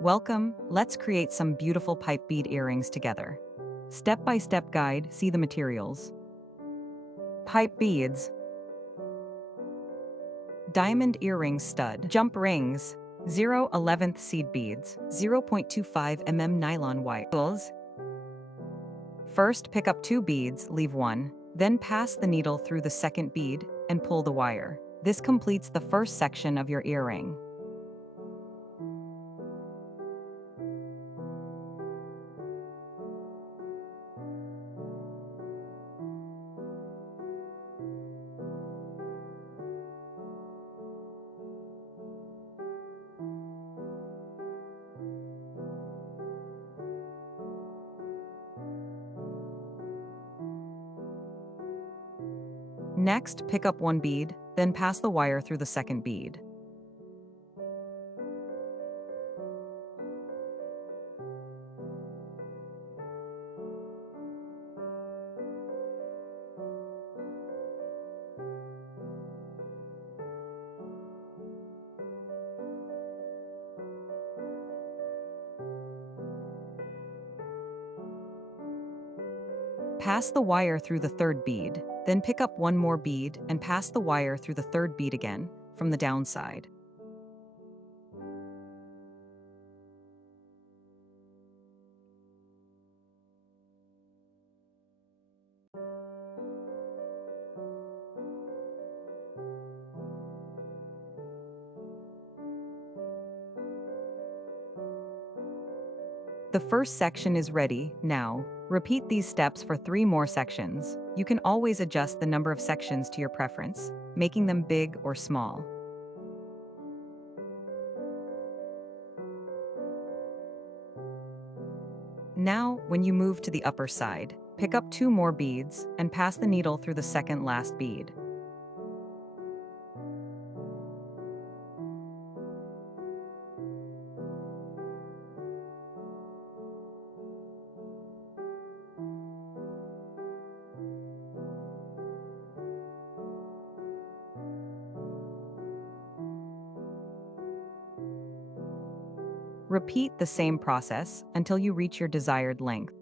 Welcome, let's create some beautiful pipe bead earrings together. Step-by-step guide, see the materials. Pipe beads. Diamond earring stud. Jump rings. 0/11th seed beads. 0.25 mm nylon wire. Tools. First, pick up 2 beads, leave 1. Then pass the needle through the second bead and pull the wire. This completes the first section of your earring. Next, pick up 1 bead, then pass the wire through the second bead. Pass the wire through the third bead, then pick up 1 more bead and pass the wire through the third bead again, from the downside. The first section is ready. Now, repeat these steps for 3 more sections. You can always adjust the number of sections to your preference, making them big or small. Now, when you move to the upper side, pick up 2 more beads and pass the needle through the second last bead. Repeat the same process until you reach your desired length.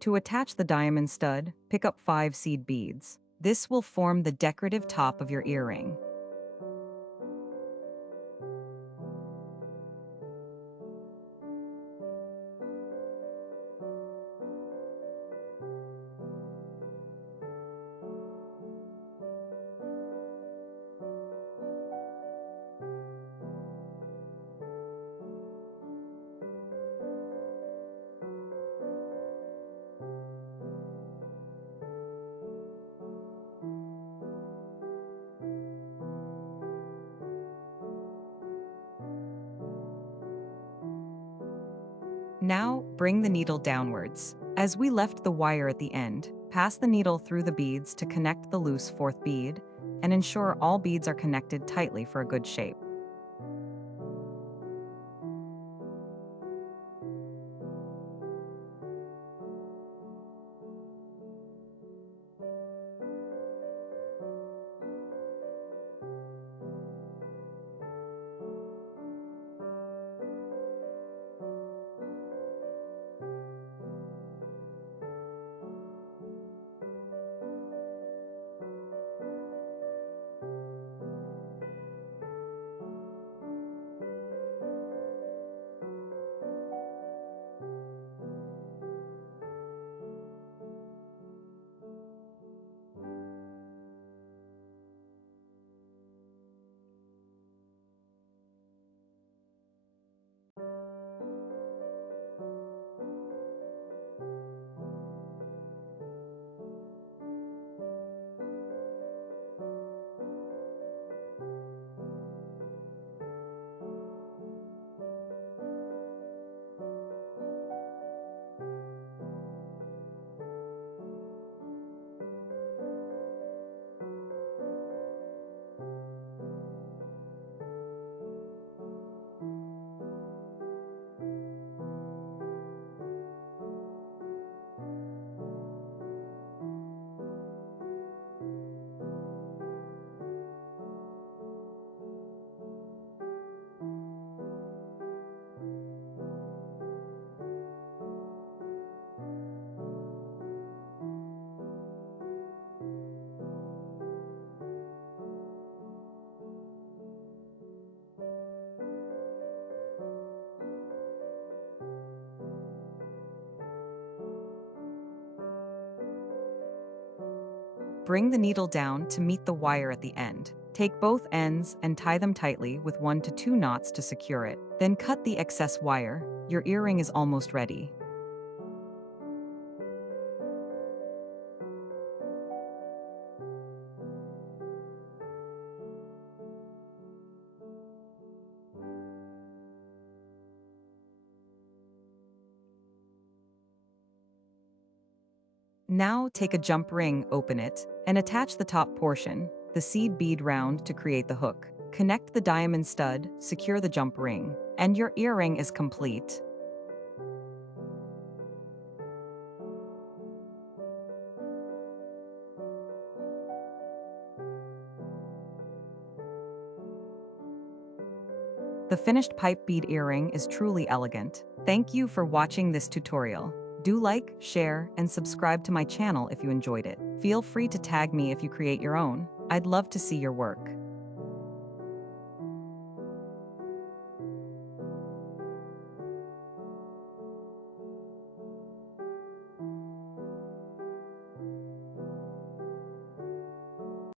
To attach the diamond stud, pick up 5 seed beads. This will form the decorative top of your earring. Now, bring the needle downwards. As we left the wire at the end, pass the needle through the beads to connect the loose 4th bead, and ensure all beads are connected tightly for a good shape. Bring the needle down to meet the wire at the end. Take both ends and tie them tightly with 1 to 2 knots to secure it. Then cut the excess wire. Your earring is almost ready. Now take a jump ring, open it, and attach the top portion, the seed bead round, to create the hook. Connect the diamond stud, secure the jump ring, and your earring is complete. The finished pipe bead earring is truly elegant. Thank you for watching this tutorial. Do like, share, and subscribe to my channel if you enjoyed it. Feel free to tag me if you create your own. I'd love to see your work.